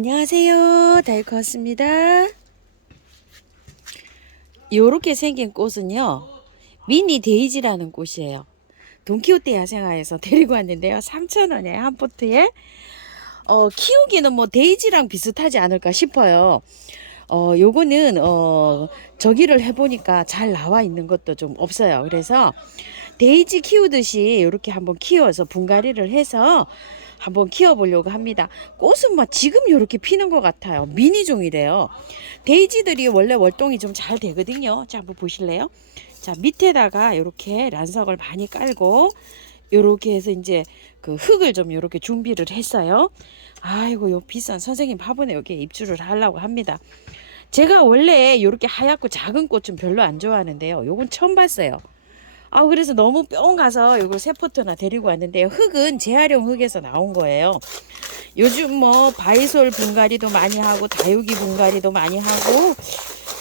안녕하세요. 다이코였습니다. 요렇게 생긴 꽃은요, 미니 데이지라는 꽃이에요. 돈키호테 야생화에서 데리고 왔는데요. 3,000원에 한 포트에. 키우기는 뭐 데이지랑 비슷하지 않을까 싶어요. 요거는 저기를 해보니까 잘 나와 있는 것도 좀 없어요. 그래서 데이지 키우듯이 이렇게 한번 키워서 분갈이를 해서 한번 키워보려고 합니다. 꽃은 뭐 지금 이렇게 피는 것 같아요. 미니종이래요. 데이지들이 원래 월동이 좀 잘 되거든요. 자, 한번 보실래요? 자, 밑에다가 이렇게 란석을 많이 깔고 요렇게 해서 이제 그 흙을 좀 요렇게 준비를 했어요. 아이고, 요 비싼 선생님 화분에 여기 입주를 하려고 합니다. 제가 원래 요렇게 하얗고 작은 꽃 좀 별로 안 좋아하는데요. 요건 처음 봤어요. 그래서 너무 뿅 가서 요거 세 포트나 데리고 왔는데요. 흙은 재활용 흙에서 나온 거예요. 요즘 뭐 바이솔 분갈이도 많이 하고 다육이 분갈이도 많이 하고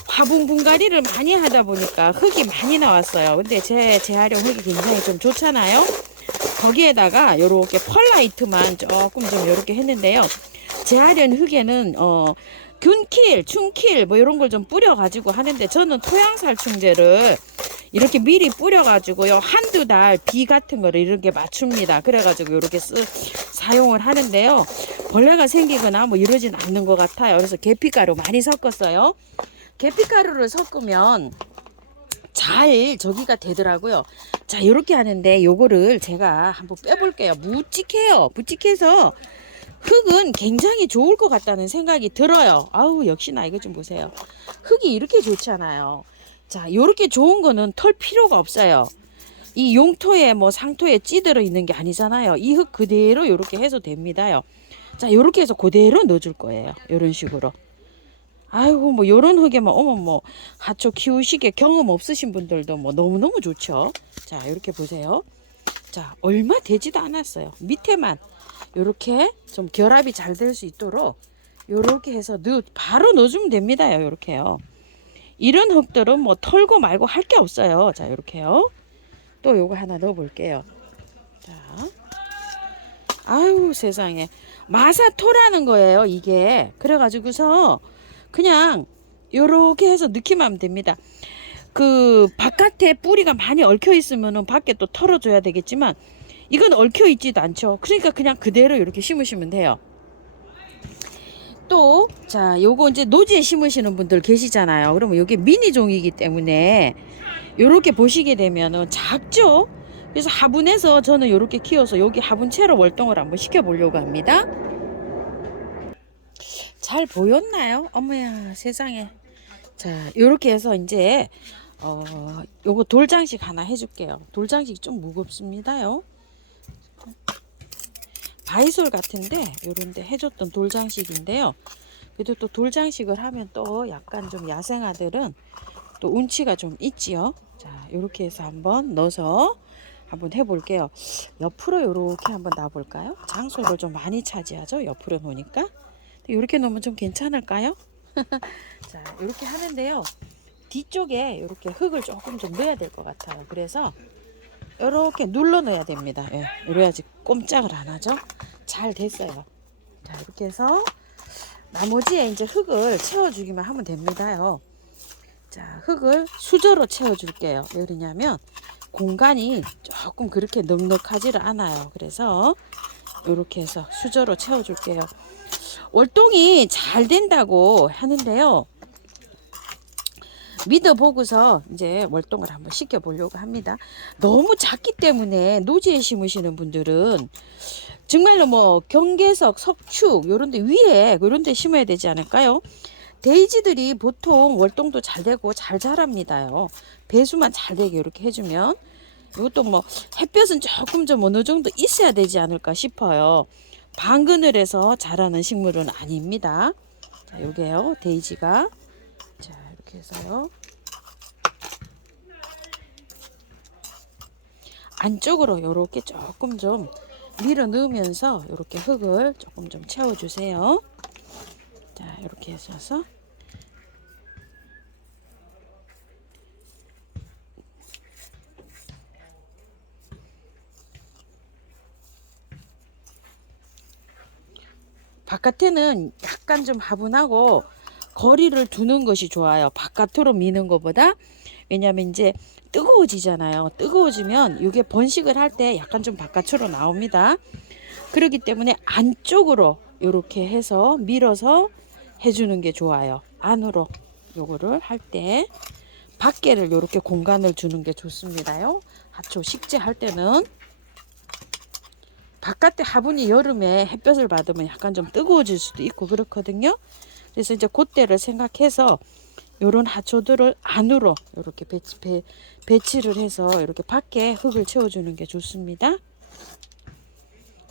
화분 분갈이를 많이 하다 보니까 흙이 많이 나왔어요. 근데 제 재활용 흙이 굉장히 좀 좋잖아요. 거기에다가 요렇게 펄라이트만 조금 좀 요렇게 했는데요. 재활용 흙에는 균킬, 충킬 뭐 이런 걸 좀 뿌려 가지고 하는데 저는 토양살충제를 이렇게 미리 뿌려 가지고요. 한두 달 비 같은 거를 이렇게 맞춥니다. 그래 가지고 이렇게 사용을 하는데요. 벌레가 생기거나 뭐 이러진 않는 것 같아요. 그래서 계피가루 많이 섞었어요. 계피가루를 섞으면 잘 저기가 되더라고요. 자, 이렇게 하는데 요거를 제가 한번 빼볼게요. 묵직해요. 묵직해서 흙은 굉장히 좋을 것 같다는 생각이 들어요. 아우, 역시나 이거 좀 보세요. 흙이 이렇게 좋잖아요. 자, 요렇게 좋은 거는 털 필요가 없어요. 이 용토에 뭐 상토에 찌들어 있는 게 아니잖아요. 이 흙 그대로 요렇게 해서 됩니다요. 자, 요렇게 해서 그대로 넣어줄 거예요. 요런 식으로. 아이고, 뭐 요런 흙에만 오면 뭐 하초 키우시게 경험 없으신 분들도 뭐 너무너무 좋죠. 자, 이렇게 보세요. 자, 얼마 되지도 않았어요. 밑에만 요렇게 좀 결합이 잘 될 수 있도록 요렇게 해서 바로 넣어주면 됩니다요. 요렇게요. 이런 흙들은 뭐 털고 말고 할 게 없어요. 자, 요렇게요. 또 요거 하나 넣어 볼게요. 자, 아유, 세상에. 마사토라는 거예요, 이게. 그래가지고서 그냥 요렇게 해서 넣기만 됩니다. 그 바깥에 뿌리가 많이 얽혀 있으면은 밖에 또 털어줘야 되겠지만 이건 얽혀 있지도 않죠. 그러니까 그냥 그대로 이렇게 심으시면 돼요. 또, 자, 요거 이제 노지에 심으시는 분들 계시잖아요. 그러면 요게 미니종이기 때문에 요렇게 보시게 되면은 작죠? 그래서 화분에서 저는 요렇게 키워서 여기 화분채로 월동을 한번 시켜보려고 합니다. 잘 보였나요? 어머야, 세상에. 자, 요렇게 해서 이제 요거 돌장식 하나 해줄게요. 돌장식 좀 무겁습니다요. 바이솔 같은데 요런데 해줬던 돌장식인데요. 그래도 또 돌장식을 하면 또 약간 좀 야생아들은 또 운치가 좀 있지요. 자, 요렇게 해서 한번 넣어서 한번 해볼게요. 옆으로 요렇게 한번 놔볼까요? 장소를 좀 많이 차지하죠. 옆으로 놓으니까. 이렇게 놓으면 좀 괜찮을까요? 자, 이렇게 하는데요. 뒤쪽에 이렇게 흙을 조금 좀 넣어야 될 것 같아요. 그래서 이렇게 눌러 넣어야 됩니다. 예, 이래야지 꼼짝을 안 하죠. 잘 됐어요. 자, 이렇게 해서 나머지에 이제 흙을 채워주기만 하면 됩니다요. 자, 흙을 수저로 채워줄게요. 왜 그러냐면 공간이 조금 그렇게 넉넉하지를 않아요. 그래서 이렇게 해서 수저로 채워줄게요. 월동이 잘 된다고 하는데요. 믿어보고서 이제 월동을 한번 시켜보려고 합니다. 너무 작기 때문에 노지에 심으시는 분들은 정말로 뭐 경계석, 석축 요런 데 위에 요런 데 심어야 되지 않을까요? 데이지들이 보통 월동도 잘 되고 잘 자랍니다요. 배수만 잘 되게 이렇게 해주면. 이것도 뭐 햇볕은 조금 좀 어느 정도 있어야 되지 않을까 싶어요. 방그늘에서 자라는 식물은 아닙니다. 자, 요게요. 데이지가. 자, 이렇게 해서요. 안쪽으로 요렇게 조금 좀 밀어 넣으면서 요렇게 흙을 조금 좀 채워주세요. 자, 이렇게 해서 바깥에는 약간 좀 화분하고 거리를 두는 것이 좋아요. 바깥으로 미는 것보다. 왜냐면 이제 뜨거워지잖아요. 뜨거워지면 이게 번식을 할 때 약간 좀 바깥으로 나옵니다. 그렇기 때문에 안쪽으로 이렇게 해서 밀어서 해주는 게 좋아요. 안으로 요거를 할 때 밖에를 이렇게 공간을 주는 게 좋습니다요. 하초 식재할 때는 바깥에 화분이 여름에 햇볕을 받으면 약간 좀 뜨거워질 수도 있고 그렇거든요. 그래서 이제 그때를 생각해서 요런 하초들을 안으로 이렇게 배치를 해서 이렇게 밖에 흙을 채워주는 게 좋습니다.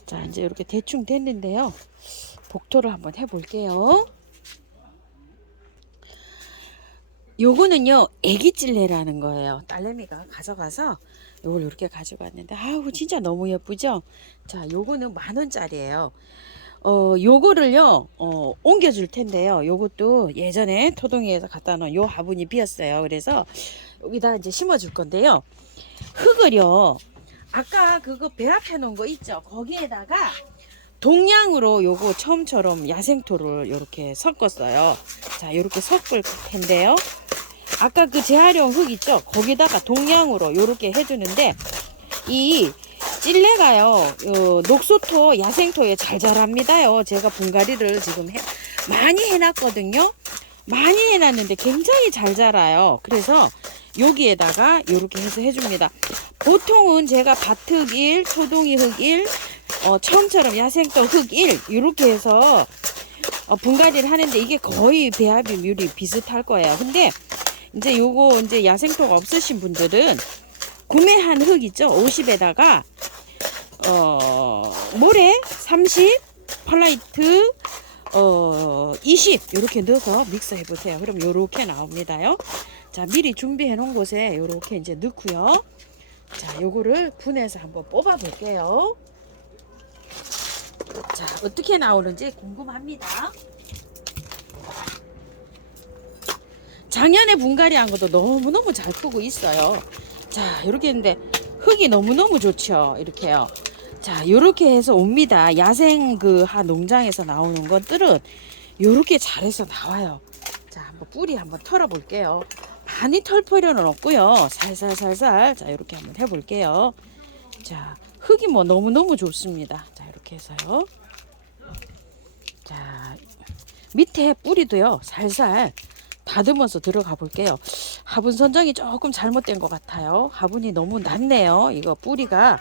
자, 이제 이렇게 대충 됐는데요. 복토를 한번 해볼게요. 요거는요, 애기찔레라는 거예요. 딸내미가 가져가서 요걸 이렇게 가져갔는데, 아우, 진짜 너무 예쁘죠? 자, 요거는 10,000원짜리예요. 요거를요, 옮겨줄 텐데요. 요것도 예전에 토동이에서 갖다 놓은 요 화분이 비었어요. 그래서 여기다 이제 심어줄 건데요. 흙을요, 아까 그거 배합해 놓은 거 있죠? 거기에다가 동량으로 요거 처음처럼 야생토를 이렇게 섞었어요. 자, 이렇게 섞을 텐데요. 아까 그 재활용 흙 있죠? 거기다가 동량으로 이렇게 해주는데 이 찔레가요, 녹소토, 야생토에 잘 자랍니다요. 제가 분갈이를 지금 많이 해놨거든요. 많이 해놨는데 굉장히 잘 자라요. 그래서 여기에다가 이렇게 해서 해줍니다. 보통은 제가 밭흙 1, 초동이 흙 1, 처음처럼 야생토 흙 1, 이렇게 해서 분갈이를 하는데 이게 거의 배합비율이 비슷할 거예요. 근데 이제 요거 이제 야생토가 없으신 분들은 구매한 흙 있죠? 50에다가 모래 30, 퍼라이트 20 이렇게 넣어서 믹서해 보세요. 그럼 요렇게 나옵니다요. 자, 미리 준비해 놓은 곳에 요렇게 이제 넣고요. 자, 요거를 분해서 한번 뽑아 볼게요. 자, 어떻게 나오는지 궁금합니다. 작년에 분갈이 한 것도 너무너무 잘 크고 있어요. 자, 이렇게 했는데 흙이 너무너무 좋죠. 이렇게요. 자, 이렇게 해서 옵니다. 야생 농장에서 나오는 것들은 이렇게 잘해서 나와요. 자, 한번 뿌리 한번 털어 볼게요. 많이 털 필요는 없고요. 살살살살. 자, 이렇게 한번 해볼게요. 자, 흙이 뭐 너무너무 좋습니다. 자, 이렇게 해서요. 자, 밑에 뿌리도요. 살살 다듬어서 들어가 볼게요. 화분 선정이 조금 잘못된 것 같아요. 화분이 너무 낮네요. 이거 뿌리가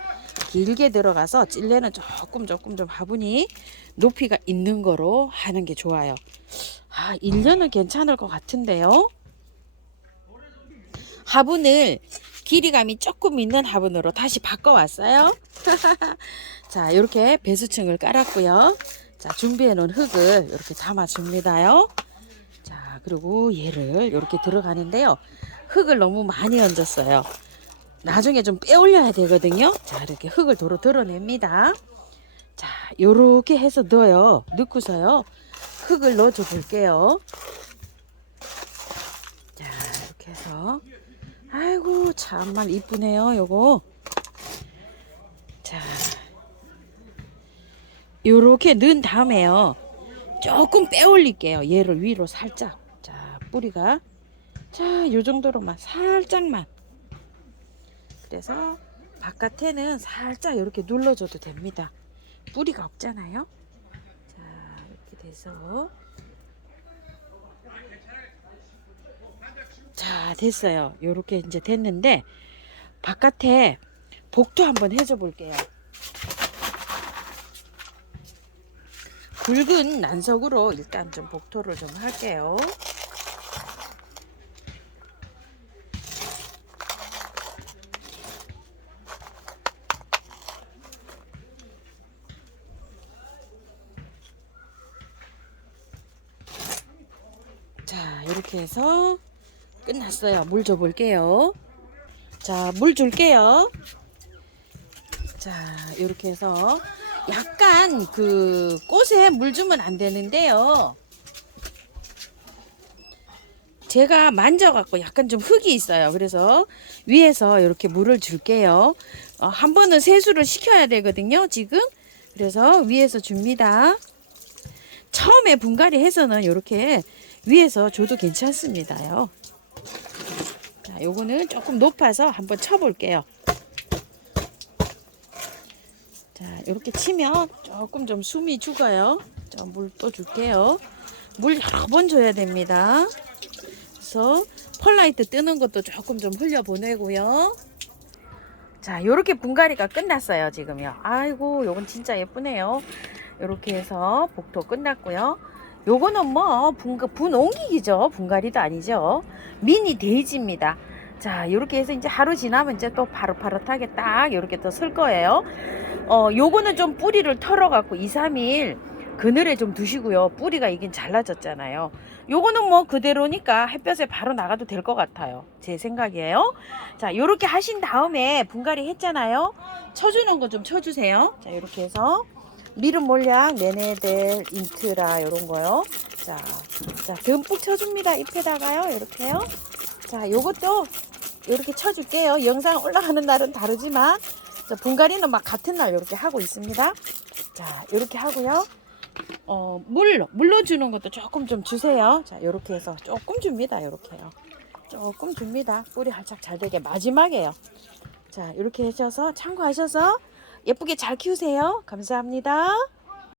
길게 들어가서 찔레는 조금 좀 화분이 높이가 있는 거로 하는 게 좋아요. 1년은 괜찮을 것 같은데요. 화분을 길이감이 조금 있는 화분으로 다시 바꿔왔어요. 자, 이렇게 배수층을 깔았고요. 자, 준비해 놓은 흙을 이렇게 담아줍니다요. 자, 그리고 얘를 이렇게 들어가는데요. 흙을 너무 많이 얹었어요. 나중에 좀 빼올려야 되거든요. 자, 이렇게 흙을 도로 드러냅니다. 자, 요렇게 해서 넣고서요. 흙을 넣어줘 볼게요. 자, 이렇게 해서. 아이고, 참만 이쁘네요, 요거. 자, 요렇게 넣은 다음에요. 조금 빼올릴게요. 얘를 위로 살짝. 자, 뿌리가. 자, 요 정도로만 살짝만. 그래서 바깥에는 살짝 이렇게 눌러줘도 됩니다. 뿌리가 없잖아요. 자, 이렇게 돼서. 자, 됐어요. 요렇게 이제 됐는데 바깥에 복도 한번 해줘 볼게요. 굵은 난석으로 일단 좀 복토를 좀 할게요. 자, 이렇게 해서 끝났어요. 물 줘 볼게요. 자, 물 줄게요. 자, 이렇게 해서 약간 꽃에 물 주면 안 되는데요. 제가 만져갖고 약간 좀 흙이 있어요. 그래서 위에서 이렇게 물을 줄게요. 한 번은 세수를 시켜야 되거든요, 지금. 그래서 위에서 줍니다. 처음에 분갈이 해서는 이렇게 위에서 줘도 괜찮습니다요. 자, 요거는 조금 높아서 한번 쳐볼게요. 자, 이렇게 치면 조금 좀 숨이 죽어요. 자, 물 또 줄게요. 물 여러 번 줘야 됩니다. 그래서 펄라이트 뜨는 것도 조금 좀 흘려보내고요. 자, 요렇게 분갈이가 끝났어요, 지금요. 아이고, 요건 진짜 예쁘네요. 요렇게 해서 복도 끝났고요. 요거는 뭐 분홍기기죠. 분갈이도 아니죠. 미니 데이지입니다. 자, 요렇게 해서 이제 하루 지나면 이제 또 파릇파릇하게 딱 요렇게 또 쓸 거예요. 요거는 좀 뿌리를 털어 갖고 2, 3일 그늘에 좀 두시고요. 뿌리가 이긴 잘라졌잖아요. 요거는 뭐 그대로니까 햇볕에 바로 나가도 될 것 같아요. 제 생각이에요. 자, 요렇게 하신 다음에 분갈이 했잖아요. 쳐주는 거 좀 쳐주세요. 자, 요렇게 해서 미름 몰약, 메네델, 인트라 요런 거요. 자, 듬뿍 쳐줍니다. 잎에다가요. 이렇게요. 자, 요것도 이렇게 쳐줄게요. 영상 올라가는 날은 다르지만 분갈이는 막 같은 날 이렇게 하고 있습니다. 자, 이렇게 하고요. 물로 주는 것도 조금 좀 주세요. 자, 이렇게 해서 조금 줍니다. 이렇게요. 조금 줍니다. 뿌리 활짝 잘 되게 마지막에요. 자, 이렇게 하셔서 참고하셔서 예쁘게 잘 키우세요. 감사합니다.